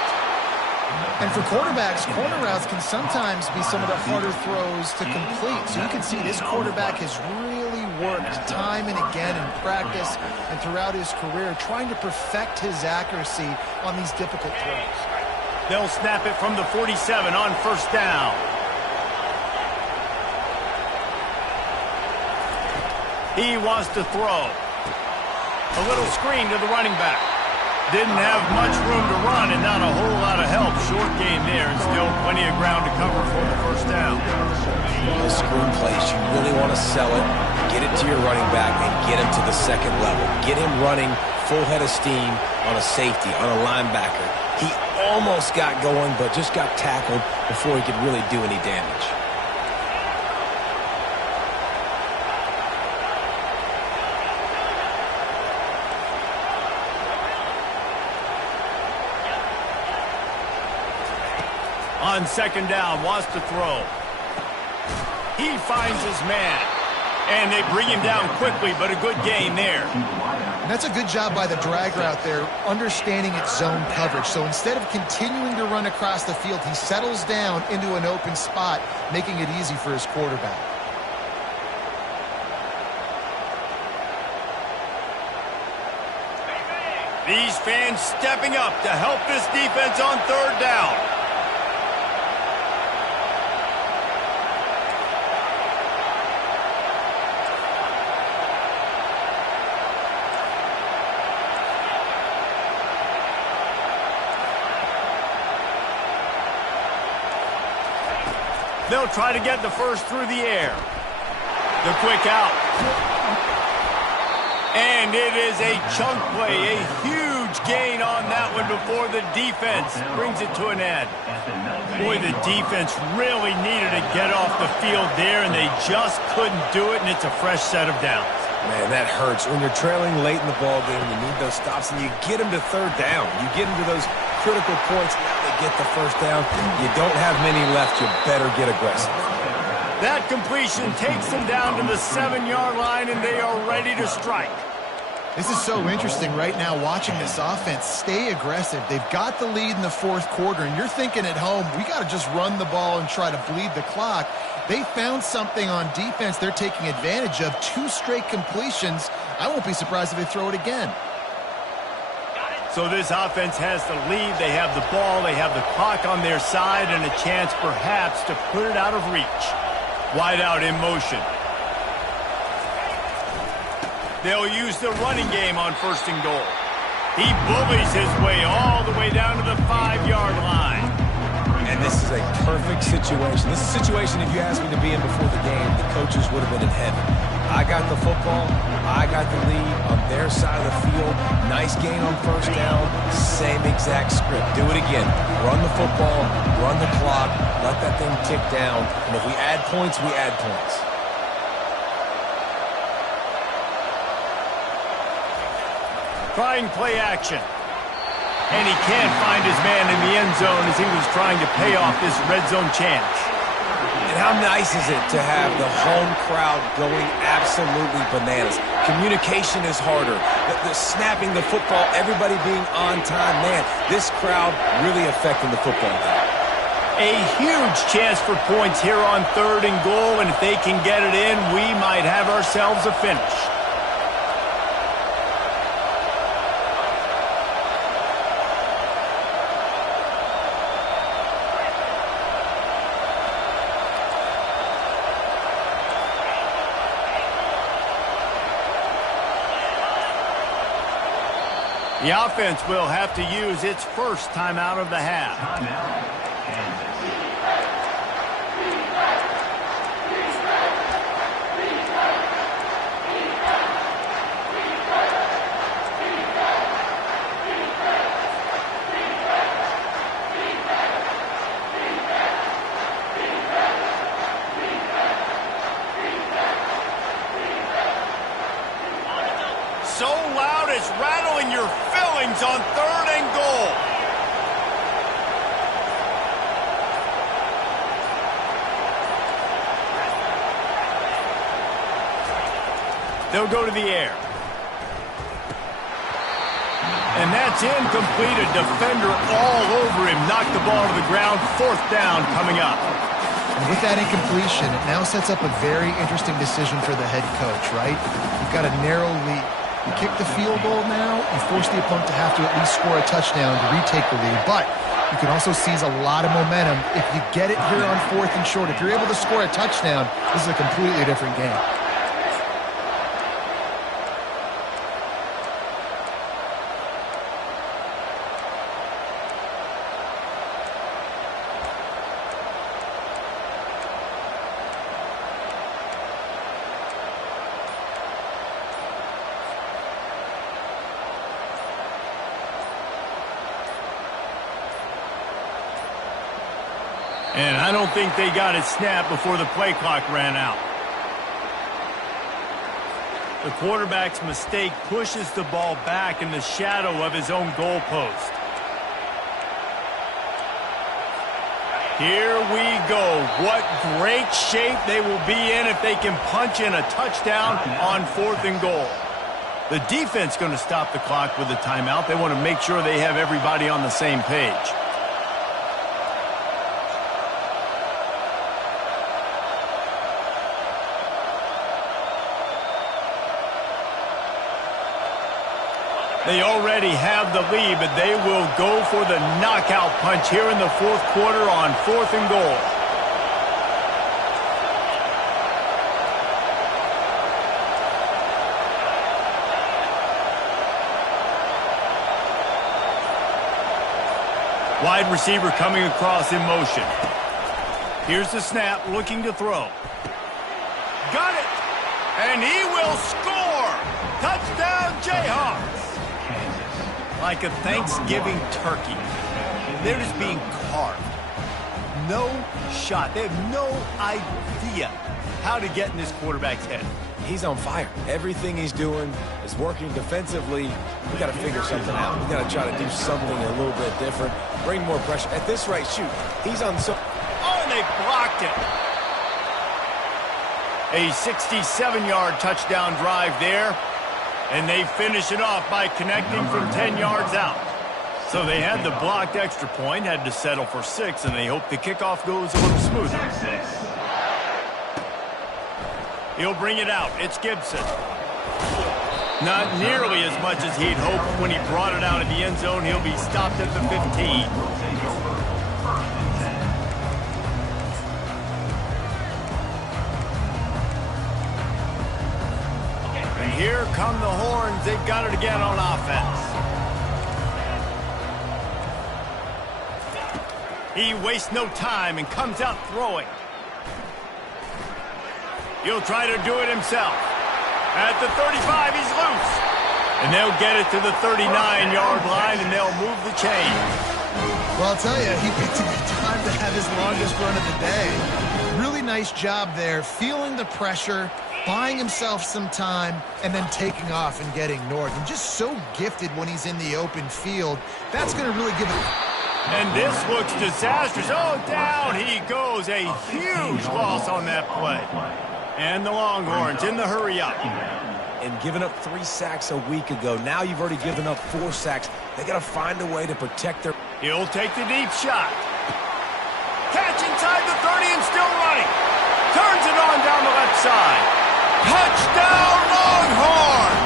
And for quarterbacks, corner routes can sometimes be some of the harder throws to complete. So you can see this quarterback has really worked time and again in practice and throughout his career trying to perfect his accuracy on these difficult throws. They'll snap it from the 47 on first down. He wants to throw. A little screen to the running back. Didn't have much room to run and not a whole lot of help. Short game there and still plenty of ground to cover for the first down. The screen plays, you really want to sell it, get it to your running back, and get him to the second level. Get him running full head of steam on a safety, on a linebacker. He almost got going, but just got tackled before he could really do any damage. On second down, wants to throw. He finds his man. And they bring him down quickly, but a good gain there. And that's a good job by the drag route there, understanding its zone coverage. So instead of continuing to run across the field, he settles down into an open spot, making it easy for his quarterback. These fans stepping up to help this defense on third down. They'll try to get the first through the air. The quick out. And it is a chunk play, a huge gain on that one before the defense brings it to an end. Boy, the defense really needed to get off the field there, and they just couldn't do it, and it's a fresh set of downs. Man, that hurts. When you're trailing late in the ball game, you need those stops, and you get them to third down. You get them to those critical points. Now they get the first down. You don't have many left. You better get aggressive. That completion takes them down to the 7-yard line, and they are ready to strike. This is so interesting right now watching this offense stay aggressive. They've got the lead in the fourth quarter, and you're thinking at home, we got to just run the ball and try to bleed the clock. They found something on defense they're taking advantage of. 2 straight completions. I won't be surprised if they throw it again. So this offense has the lead. They have the ball. They have the clock on their side and a chance perhaps to put it out of reach. Wide out in motion. They'll use the running game on first and goal. He bullies his way all the way down to the 5-yard line. And this is a perfect situation. This is a situation, if you asked me to be in before the game, the coaches would have been in heaven. I got the football. I got the lead on their side of the field. Nice gain on first down. Same exact script. Do it again. Run the football. Run the clock. Let that thing tick down. And if we add points, we add points. Trying play action. And he can't find his man in the end zone as he was trying to pay off this red zone chance. And how nice is it to have the home crowd going absolutely bananas? Communication is harder. The snapping the football, everybody being on time. Man, this crowd really affecting the football game. A huge chance for points here on 3rd and goal, and if they can get it in, we might have ourselves a finish. The offense will have to use its first timeout of the half. Timeout, Kansas. So loud it's rattling your fillings on 3rd and goal. They'll go to the air. And that's incomplete. A defender all over him. Knocked the ball to the ground. 4th down coming up. And with that incompletion, it now sets up a very interesting decision for the head coach, right? You've got a narrow lead. You kick the field goal now, you force the opponent to have to at least score a touchdown to retake the lead. But you can also seize a lot of momentum if you get it here on 4th and short. If you're able to score a touchdown, this is a completely different game. And I don't think they got it snapped before the play clock ran out. The quarterback's mistake pushes the ball back in the shadow of his own goalpost. Here we go. What great shape they will be in if they can punch in a touchdown on 4th and goal. The defense going to stop the clock with a timeout. They want to make sure they have everybody on the same page. They already have the lead, but they will go for the knockout punch here in the 4th quarter on 4th and goal. Wide receiver coming across in motion. Here's the snap, looking to throw. Got it! And he will score! Touchdown, Jayhawks! Like a Thanksgiving turkey. They're just being carved. No shot. They have no idea how to get in this quarterback's head. He's on fire. Everything he's doing is working defensively. We got to figure something out. We got to try to do something a little bit different. Bring more pressure. At this rate, shoot. He's on so... Oh, and they blocked it. A 67-yard touchdown drive there. And they finish it off by connecting from 10 yards out. So they had the blocked extra point, had to settle for 6, and they hope the kickoff goes a little smoother. He'll bring it out. It's Gibson. Not nearly as much as he'd hoped when he brought it out of the end zone. He'll be stopped at the 15. Here come the horns. They've got it again on offense. He wastes no time and comes out throwing. He'll try to do it himself. At the 35, he's loose. And they'll get it to the 39-yard line, and they'll move the chains. Well, I'll tell you, he picked a good time to have his longest run of the day. Really nice job there, feeling the pressure, buying himself some time, and then taking off and getting north. And just so gifted when he's in the open field. That's going to really give it... And this looks disastrous. Oh, down he goes. A huge loss on that play. And the Longhorns in the hurry up. And giving up 3 sacks a week ago. Now you've already given up 4 sacks. They got to find a way to protect their... He'll take the deep shot. Catch inside the 30 and still running. Turns it on down the left side. Touchdown, Longhorns!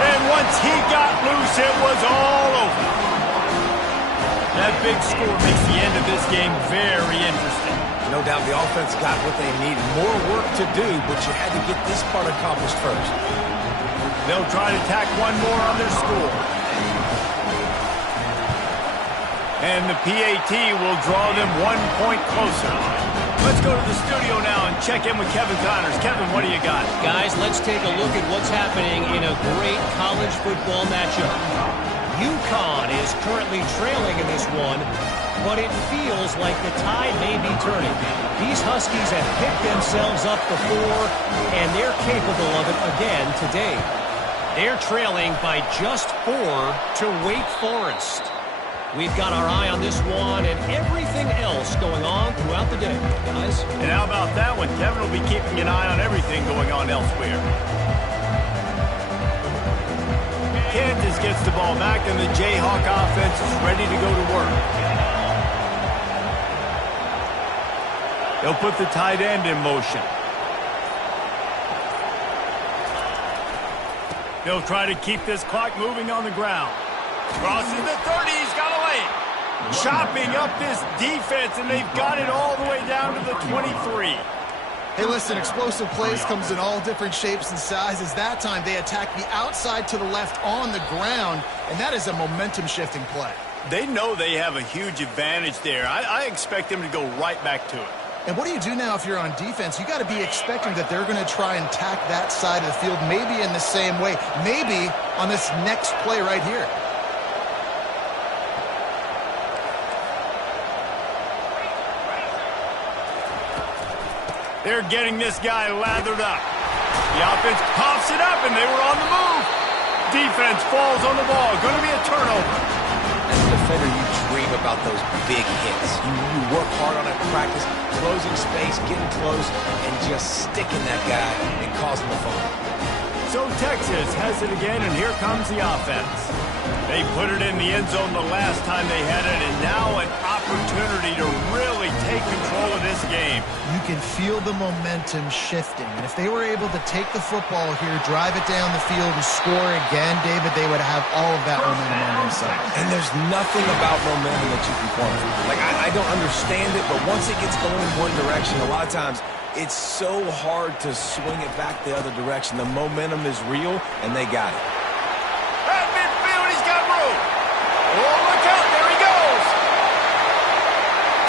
And once he got loose, it was all over. That big score makes the end of this game very interesting. No doubt the offense got what they needed. More work to do, but you had to get this part accomplished first. They'll try to tack one more on their score. And the PAT will draw them 1 point closer. Let's go to the studio now and check in with Kevin Connors. Kevin, what do you got? Guys, let's take a look at what's happening in a great college football matchup. UConn is currently trailing in this one, but it feels like the tide may be turning. These Huskies have picked themselves up before, and they're capable of it again today. They're trailing by just 4 to Wake Forest. We've got our eye on this one and everything else going on throughout the day, guys. And how about that one? Kevin will be keeping an eye on everything going on elsewhere. Kansas gets the ball back, and the Jayhawk offense is ready to go to work. They'll put the tight end in motion. They'll try to keep this clock moving on the ground. Crosses the 30, he's got away. Chopping up this defense, and they've got it all the way down to the 23. Hey, listen, explosive plays comes in all different shapes and sizes. That time, they attack the outside to the left on the ground, and that is a momentum-shifting play. They know they have a huge advantage there. I expect them to go right back to it. And what do you do now if you're on defense? You got to be expecting that they're going to try and tack that side of the field, maybe in the same way, maybe on this next play right here. They're getting this guy lathered up. The offense pops it up, and they were on the move. Defense falls on the ball. Going to be a turnover. As a defender, you dream about those big hits. You work hard on it in practice, closing space, getting close, and just sticking that guy and causing the fumble. So Texas has it again, and here comes the offense. They put it in the end zone the last time they had it, and now an opportunity to really take control of this game. You can feel the momentum shifting, and if they were able to take the football here, drive it down the field, and score again, David, they would have all of that momentum on their side. And there's nothing about momentum that you can quantify. Like, I don't understand it, but once it gets going in one direction, a lot of times it's so hard to swing it back the other direction. The momentum is real, and they got it. At midfield, he's got room. Oh, look out, there he goes.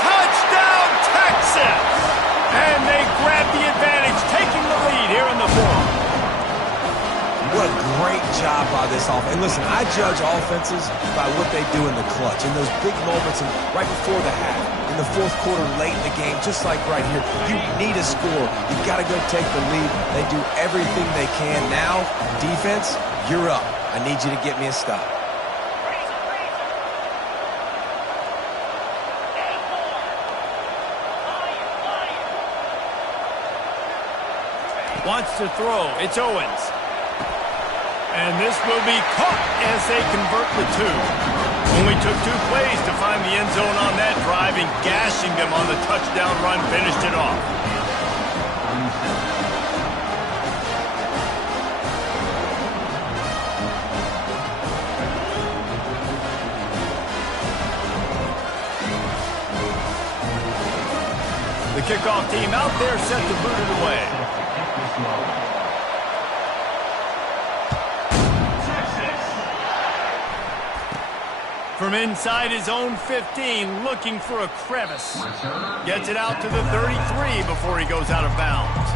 Touchdown, Texas. And they grab the advantage, taking the lead here in the fourth. What a great job by this offense. And listen, I judge offenses by what they do in the clutch, in those big moments and right before the half, in the fourth quarter, late in the game, just like right here. You need a score. You've got to go take the lead. They do everything they can. Now, defense, you're up. I need you to get me a stop. Wants to throw. It's Owens. And this will be caught as they convert the 2. Only took 2 plays to find the end zone on that drive, and gashing them on the touchdown run finished it off. The kickoff team out there set to boot it away. From inside his own 15, looking for a crevice. Gets it out to the 33 before he goes out of bounds.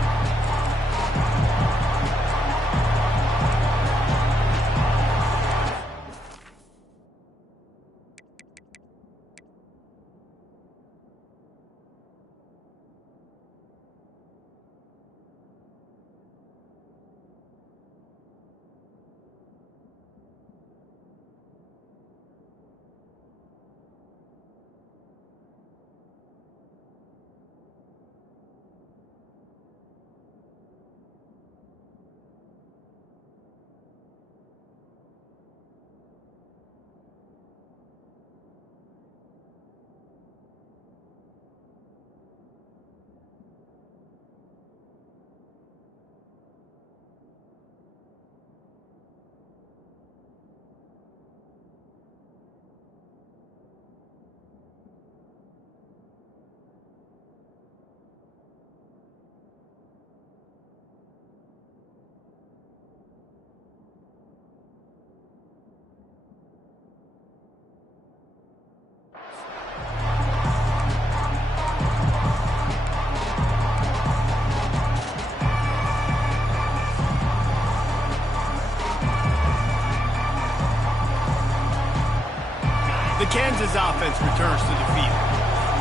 Kansas offense returns to the field.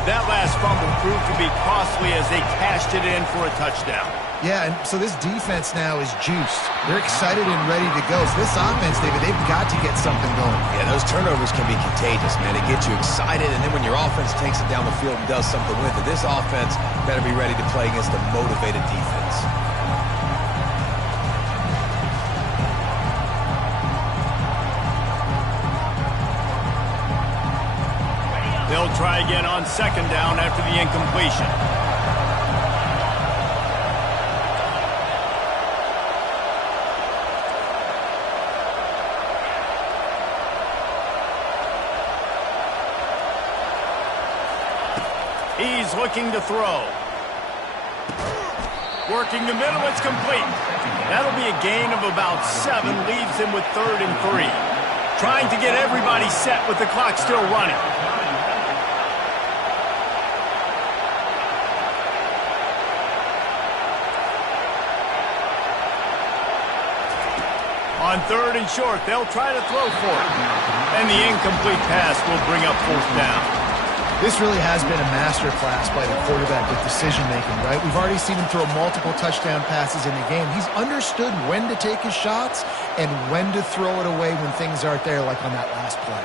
That last fumble proved to be costly as they cashed it in for a touchdown. Yeah, and so this defense now is juiced. They're excited and ready to go. So this offense, David, they've got to get something going. Yeah, those turnovers can be contagious, man. It gets you excited, and then when your offense takes it down the field and does something with it, this offense better be ready to play against a motivated defense. They'll try again on second down after the incompletion. He's looking to throw. Working the middle, it's complete. That'll be a gain of about 7, leaves him with 3rd and 3. Trying to get everybody set with the clock still running. On 3rd and short, they'll try to throw for it. And the incomplete pass will bring up 4th down. This really has been a master class by the quarterback with decision-making, right? We've already seen him throw multiple touchdown passes in the game. He's understood when to take his shots and when to throw it away when things aren't there, like on that last play.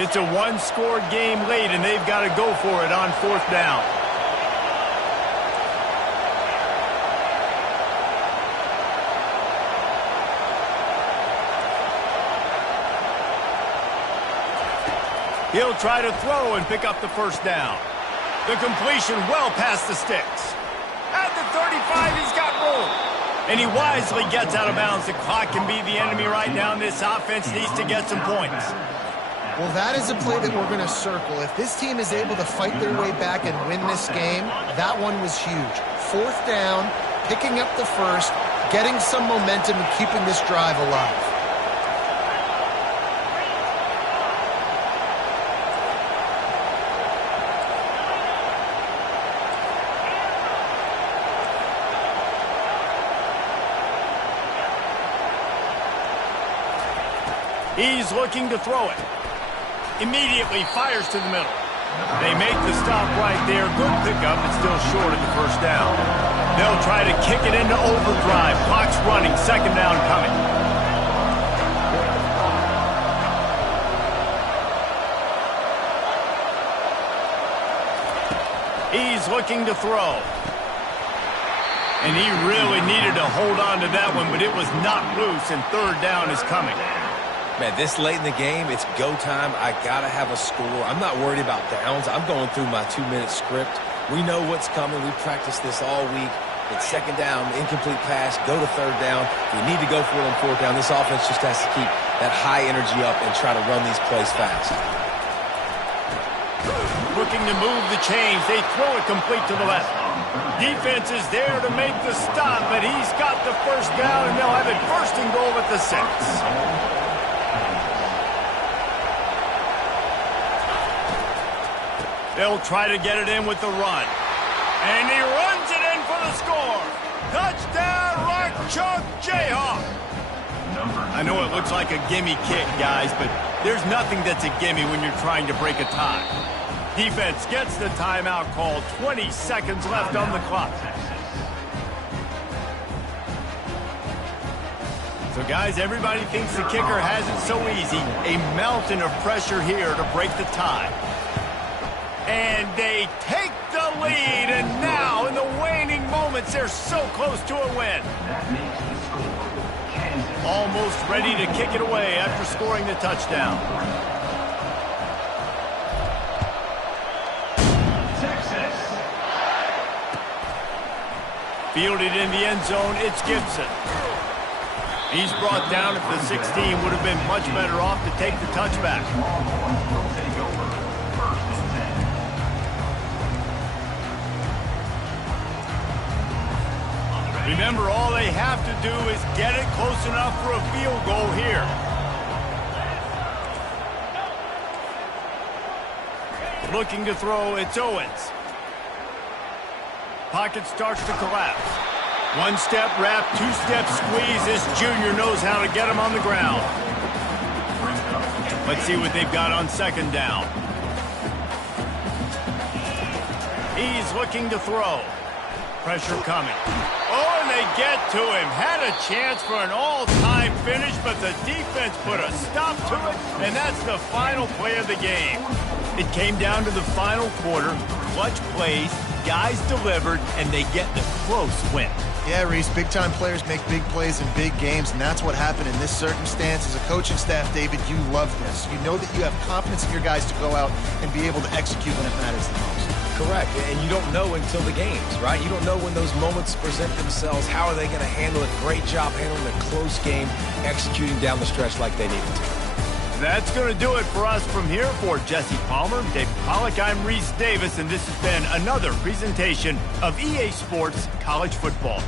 It's a one-score game late, and they've got to go for it on 4th down. He'll try to throw and pick up the 1st down. The completion well past the sticks. At the 35, he's got room. And he wisely gets out of bounds. The clock can be the enemy right now. This offense needs to get some points. Well, that is a play that we're going to circle. If this team is able to fight their way back and win this game, that one was huge. 4th down, picking up the 1st, getting some momentum and keeping this drive alive. He's looking to throw it. Immediately fires to the middle. They make the stop right there. Good pickup, but still short of the 1st down. They'll try to kick it into overdrive. Clock's running. 2nd down coming. He's looking to throw. And he really needed to hold on to that one, but it was not loose, and 3rd down is coming. Man, this late in the game, it's go time. I got to have a score. I'm not worried about downs. I'm going through my 2-minute script. We know what's coming. We practiced this all week. It's 2nd down, incomplete pass, go to 3rd down. If you need to go for it on 4th down, this offense just has to keep that high energy up and try to run these plays fast. Looking to move the chains. They throw it complete to the left. Defense is there to make the stop, but he's got the 1st down, and they'll have it 1st and goal at the 6. They'll try to get it in with the run. And he runs it in for the score. Touchdown, Rock Chalk Jayhawk. I know it looks like a gimme kick, guys, but there's nothing that's a gimme when you're trying to break a tie. Defense gets the timeout called. 20 seconds left on the clock. So, guys, everybody thinks the kicker has it so easy. A mountain of pressure here to break the tie. And they take the lead, and now in the waning moments, they're so close to a win. Almost ready to kick it away after scoring the touchdown. Texas. Fielded in the end zone, it's Gibson. He's brought down at the 16, would have been much better off to take the touchback. Remember, all they have to do is get it close enough for a field goal here. Looking to throw, it's Owens. Pocket starts to collapse. One-step wrap, two-step squeeze. This junior knows how to get him on the ground. Let's see what they've got on second down. He's looking to throw. Pressure coming. Oh, and they get to him. Had a chance for an all-time finish, but the defense put a stop to it, and that's the final play of the game. It came down to the final quarter. Clutch plays, guys delivered, and they get the close win. Yeah, Reese, big-time players make big plays in big games, and that's what happened in this circumstance. As a coaching staff, David, you love this. You know that you have confidence in your guys to go out and be able to execute when it matters the most. Correct, and you don't know until the games, right? You don't know when those moments present themselves. How are they going to handle it? Great job handling a close game, executing down the stretch like they needed to. That's going to do it for us from here. For Jesse Palmer, Dave Pollack, I'm Reese Davis, and this has been another presentation of EA Sports College Football.